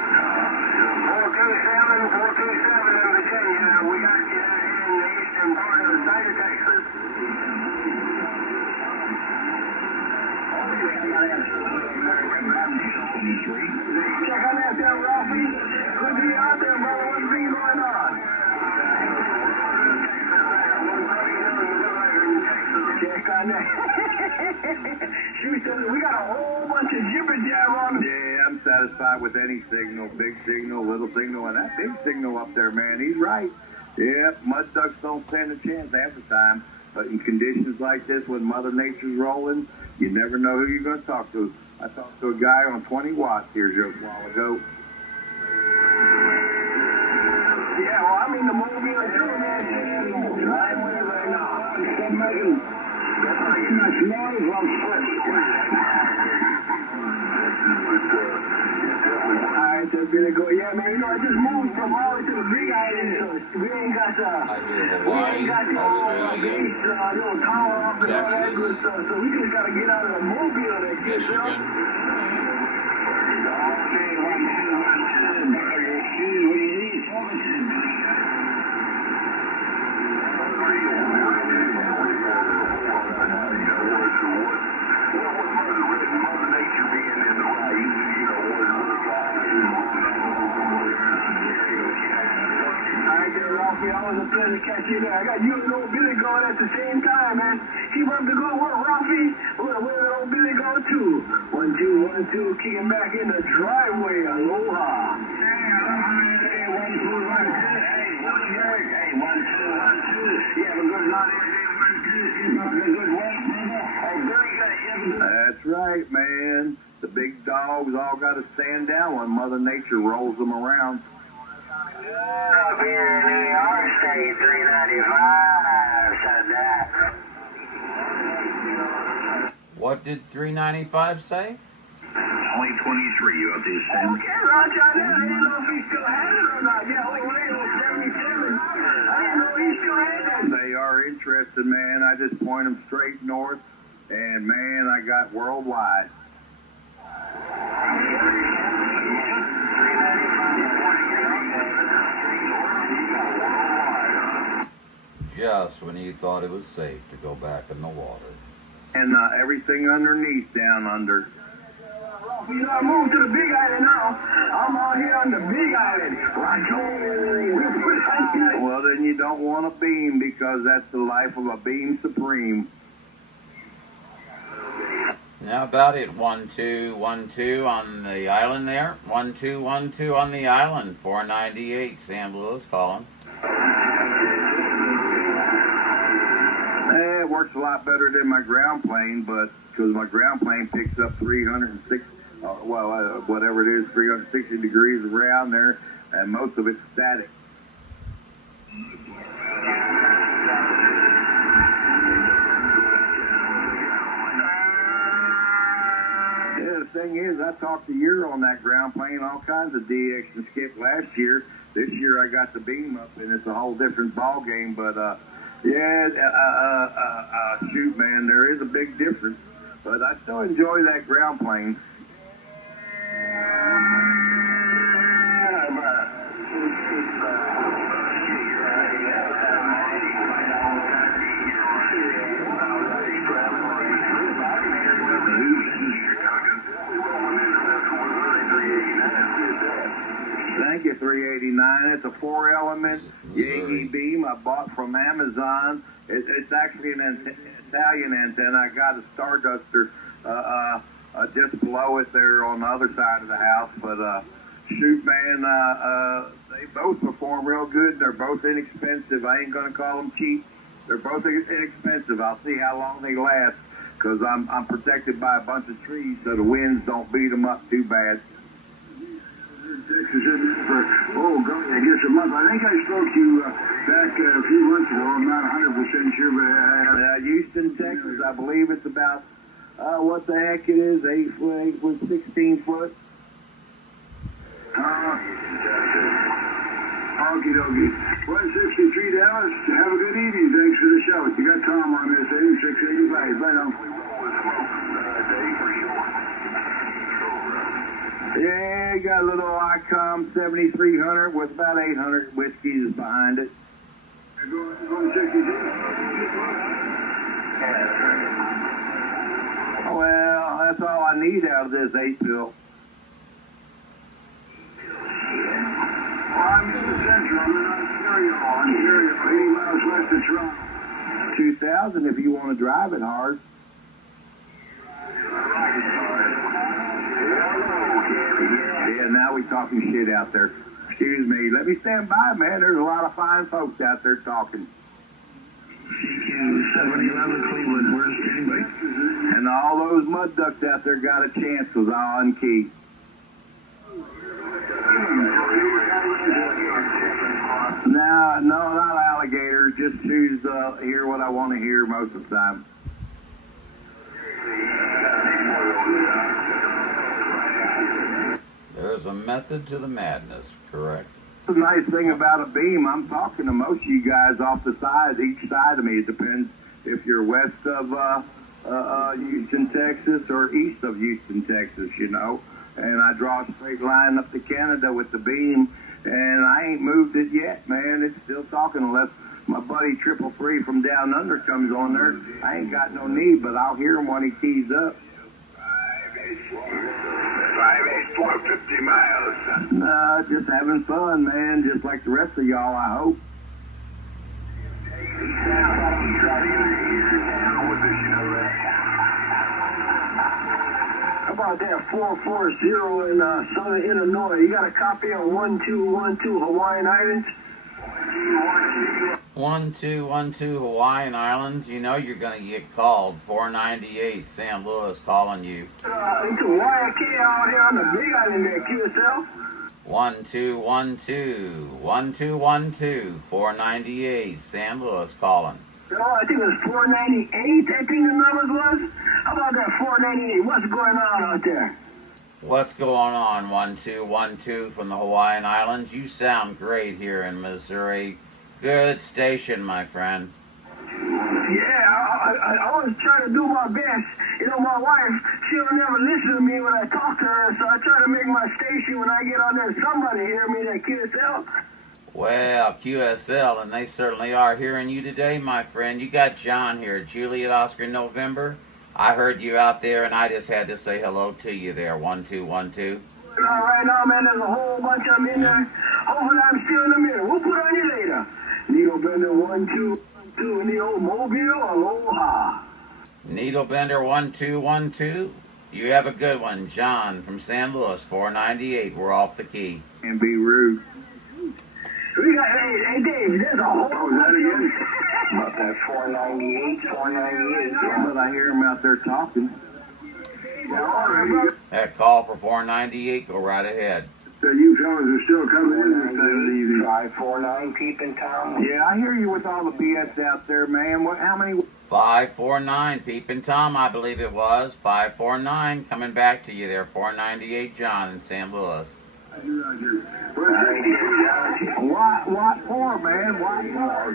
in Virginia. We got you in the eastern part of the state of Texas. Check on that there, Ralphie. Could be out there, brother. What's been going on? Check on that. Shoot, we got a whole bunch of jibber jab on the... Yeah, I'm satisfied with any signal, big signal, little signal, and that big signal up there, man, he's right. Yeah, mud ducks don't stand a chance half the time, but in conditions like this, when Mother Nature's rolling, you never know who you're going to talk to. I talked to a guy on 20 watts here just a while ago. Yeah, well, I'm in the Mobile too, man. Driveway right now. Alright, there's Billy Goat. Yeah, man, you know, I just moved from all to the Big Island, so we ain't got I hear Hawaii, Australia, Texas, Texas, so we just gotta get out of the mobile that gets up. Michigan. Always a pleasure to catch you there. I got you and old Billy going at the same time, man. Keep up the good work, Ralphie. Where did old Billy go to? 1, 2, 1, 2, kicking back in the driveway. Aloha. Hey, 1, 2, 1, 2. Hey, what's your? Hey, 1, 2, 1, 2. You have a good night. Keep up the good work, brother. Hey, Billy got That's right, man. The big dogs all got to stand down when Mother Nature rolls them around. Up here in New York State, 395 said that. What did 395 say? 2023, you up there, Sam? Okay, Roger, I didn't know if he still had it or not. Yeah, oh, wait, it was 77. I didn't know he still had it. They are interested, man. I just point them straight north, and man, I got worldwide. Just when you thought it was safe to go back in the water. And everything underneath down under. You know, I moved to the Big Island now. I'm out here on the Big Island. Roger. Well, then you don't want a beam because that's the life of a beam supreme. Now about it, 1, 2, 1, 2 on the island there. 1, 2, 1, 2 on the island. 498, Sam Lewis calling. It works a lot better than my ground plane, but because my ground plane picks up 306, whatever it is, 360 degrees around there, and most of it's static. Yeah, the thing is, I talked to Euro on that ground plane, all kinds of DX and skip last year. This year I got the beam up, and it's a whole different ball game, but shoot, man, there is a big difference. But I still enjoy that ground plane. Thank you, 389. It's a 4-element Yagi beam I bought from Amazon. It's actually an Italian antenna. I got a Starduster just below it there on the other side of the house. But shoot, man, they both perform real good. They're both inexpensive. I ain't going to call them cheap. They're both inexpensive. I'll see how long they last because I'm protected by a bunch of trees so the winds don't beat them up too bad. Texas for, God, I guess a month. I think I spoke to you back a few months ago. I'm not 100% sure, but Houston, Texas, I believe it's about, what the heck it is, 8 foot, 8 foot, 16 foot. Okie dokie. 163 Dallas. Have a good evening. Thanks for the show. You got Tom on this 8685. Bye now. Yeah, got a little ICOM 7300 with about 800 whiskeys behind it. Going 62. Well, that's all I need out of this 8-pill. I'm in the central. I'm in Ontario, 80 miles west of Toronto. 2000 if you want to drive it hard. Yeah, now we talking shit out there. Excuse me. Let me stand by, man. There's a lot of fine folks out there talking. CQ 711 Cleveland, where's anybody? And all those mud ducks out there got a chance because I'll unkey. No, not alligators. Just choose to hear what I want to hear most of the time. There is a method to the madness, correct? The nice thing about a beam, I'm talking to most of you guys off the side, each side of me. It depends if you're west of Houston, Texas, or east of Houston, Texas, you know. And I draw a straight line up to Canada with the beam, and I ain't moved it yet, man. It's still talking unless my buddy Triple Free from down under comes on there. I ain't got no need, but I'll hear him when he keys up. 584, 50 miles. Nah, just having fun, man, just like the rest of y'all, I hope. How about that 440 in southern Illinois? You got a copy of 1212 Hawaiian Islands? 1212 Hawaiian Islands. You know you're going to get called. 498 St. Louis calling you. Into Waikiki out here on the Big Island there, QSL. 1212 498 St. Louis calling. Oh, I think it was 498, I think the numbers was. How about that 498? What's going on out there? What's going on, 1212 from the Hawaiian Islands? You sound great here in Missouri. Good station, my friend. Yeah, I was trying to do my best. You know, my wife, she'll never listen to me when I talk to her, so I try to make my station when I get on there. Somebody hear me at QSL. Well, QSL, and they certainly are hearing you today, my friend. You got John here, Juliet Oscar November. I heard you out there, and I just had to say hello to you there, 1212. Right now, man, there's a whole bunch of them in there. Hopefully I'm still in the middle. We'll put on you later. Needle Bender 122 in the old Mobile, aloha. Needle Bender 1212. You have a good one, John from San Luis, 498. We're off the key. And be rude. We got, hey Dave, there's a whole bunch of them. About that 498. Yeah, but I hear him out there talking. That call for 498, go right ahead. So you fellas are still coming in this time of the evening. 549, Peeping Tom. Yeah, I hear you with all the BS out there, man. How many? 549, Peeping Tom, I believe it was. 549, coming back to you there, 498 John in St. Louis. What for, man? What for?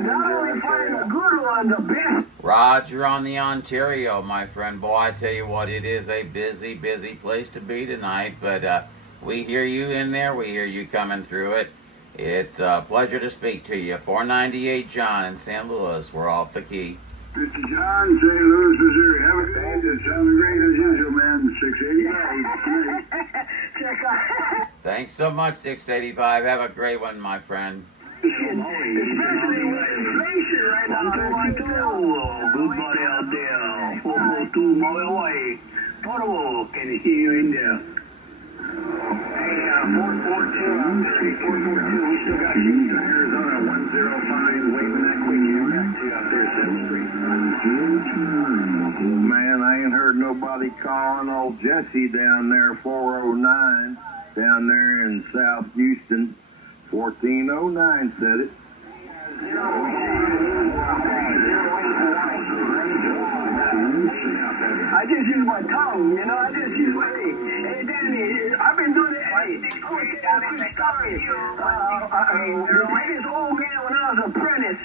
Not only find a good one, the best. Roger on the Ontario, my friend. Boy, I tell you what, it is a busy, busy place to be tonight, but we hear you in there. We hear you coming through it. It's a pleasure to speak to you. 498 John in St. Louis. We're off the key. Mr. John, St. Louis, Missouri. Have a good day. It sounds great as usual, man. 685. Check out. Thanks so much, 685. Have a great one, my friend. Especially with inflation right now. Good body out there. 442 mile away. Portable, can you hear you in there? Hey, 442, I'm 442. We still got Houston, Arizona, 105, waving that quick here back to you out there, 7th Street. Man, I ain't heard nobody calling old Jesse down there, 409, down there in South Houston. 1409 said it. I just use my tongue, you know. I just use my. Hey, Danny, I've been doing it. Hey, I want to tell you a quick story. This old man when I was an apprentice.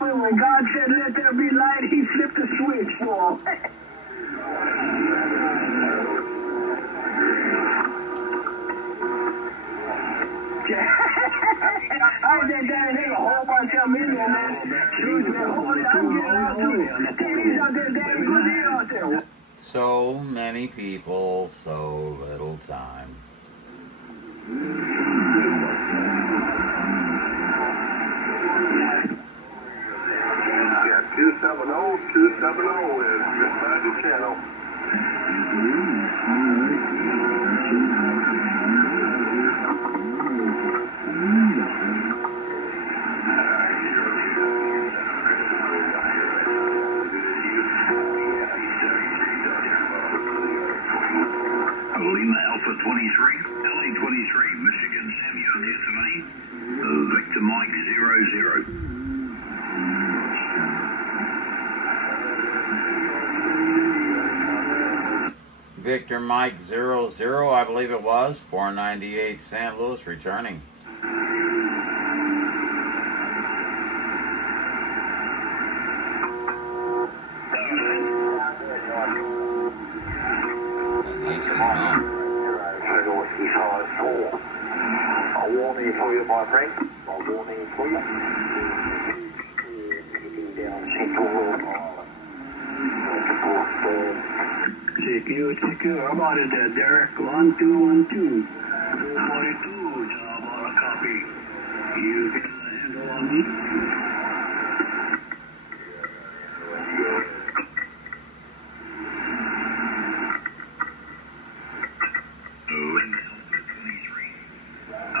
When God said, "Let there be light," He flipped the switch for him. I said, Danny, there's a whole bunch of them in there, man. Shoot, man, hopefully I'm getting out too. TV's out there, Danny, good deal out there. So many people, so little time. Yeah, 270 is just by the channel. Lima Alpha 23, LA 23, Michigan, Sammy on the SMA, Victor Mike 00. Victor Mike 00, I believe it was, 498 St. Louis returning. A warning for you, my friend. A warning for you. Heading down Central Road Island. Secure. How about it, Derek? 1212. 42, job on a copy. You get a handle on me?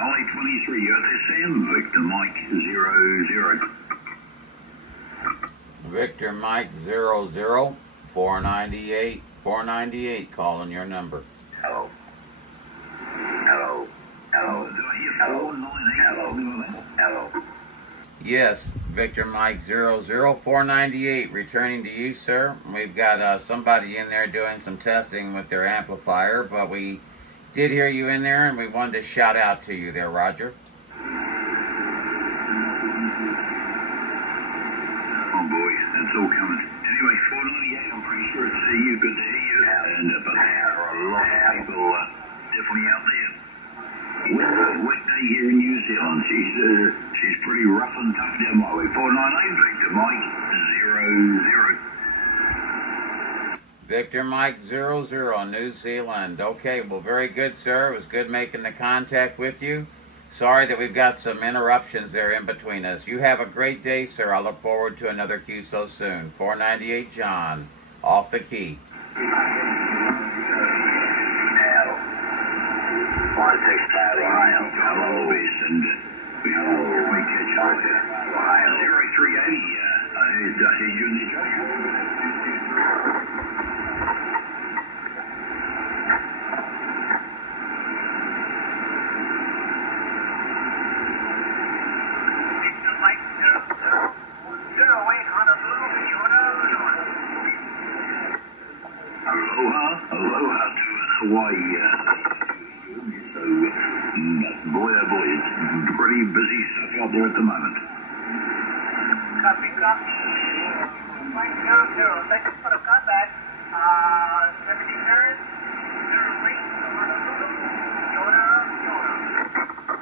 Ollie 23, you're the same. Victor Mike 00. Victor Mike 00, 498 calling your number. Hello. Hello. Hello. Do I hear 498? Hello. Yes, Victor Mike 00, 498 returning to you, sir. We've got somebody in there doing some testing with their amplifier, but we did hear you in there, and we wanted to shout out to you there, Roger. Oh boy, that's all coming. Anyway, 498, I'm pretty sure it's you. Good to hear you. And but there are a lot of people definitely out there. Wet day here in New Zealand. She's pretty rough and tough down my way. 498, Victor Mike 00. Victor Mike 00, New Zealand. Okay, well, very good, sir. It was good making the contact with you. Sorry that we've got some interruptions there in between us. You have a great day, sir. I look forward to another Q so soon. 498 John, off the key. 165 Ohio. Hello, Beast, and we catch up here. Ohio 0380. Here's you in the Aloha to Hawaii. So, boy, oh boy, it's pretty busy stuff out there at the moment. Copy. Mike John 0. Thank you for the contact. 73rd, 08, Yoda.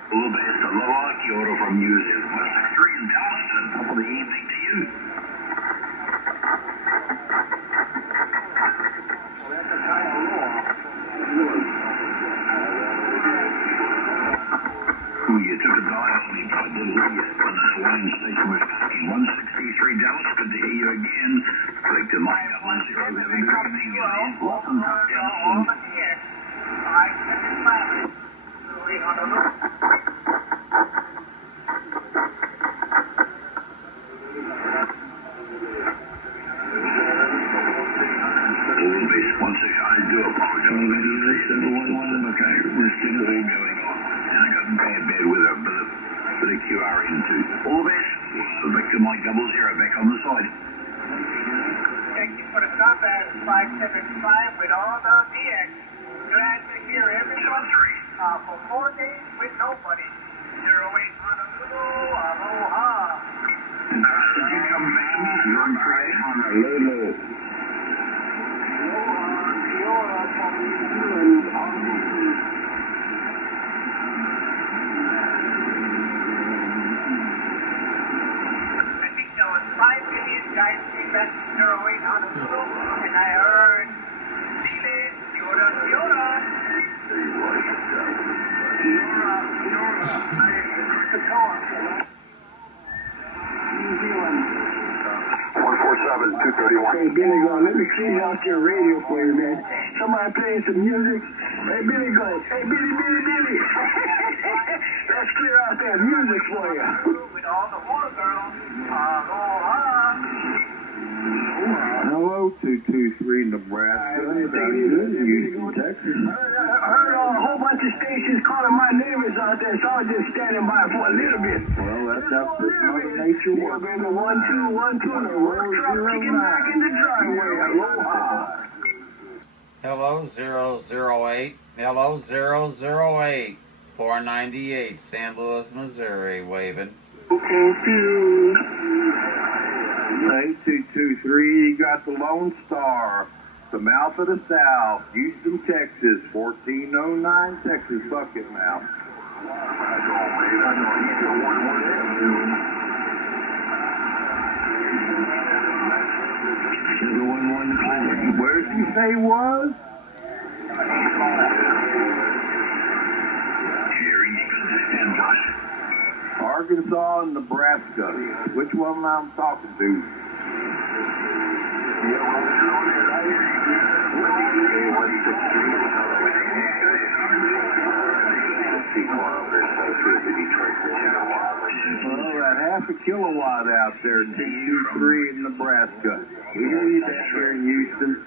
All the best. Aloha, kia ora from New Zealand. 163 in Dallas, and top of the evening to you. You took a dive on me, but I did hear you when the Hawaiian station was talking. 163 Dallas, good to hear you again. Victor Mike 10, have a good evening. Welcome to Dallas. Once again, I do apologize. Okay, we're still going on. And I got bad weather, but a QR into all this. Victor Mike 00 back on the side. Thank you for the contact. 575 with all the DX. Glad to hear everyone. For 4 days with nobody. 08 Honolulu, aloha. Did you come back to me? You're on Honolulu. Guys came back to 08 Honolulu, and I heard Chile, Yoda. New Zealand. 147-231. Hey, Billy Go, let me clean out your radio for you, man. Somebody playing some music. Hey, Billy Go. Hey, Billy. Let's clear out that music for you. With all the water girls. Aloha. Hello, 223 Nebraska. Houston, Texas. I heard a whole bunch of stations calling my neighbors out there, so I was just standing by for a little bit. Well, that's how Mother Nature works. Baby, 1, 2, 1, 2, and the work truck kicking back in the driveway. Aloha. Hello 008. Hello 008. 498 St. Louis, Missouri, waving. 8223, you got the Lone Star. The mouth of the South, Houston, Texas, 1409 Texas Bucket Mouth. Where did you say he was? Arkansas and Nebraska. Which one I'm talking to? Well, that half a kilowatt out there, 223 in Nebraska. We hear you down here in Houston.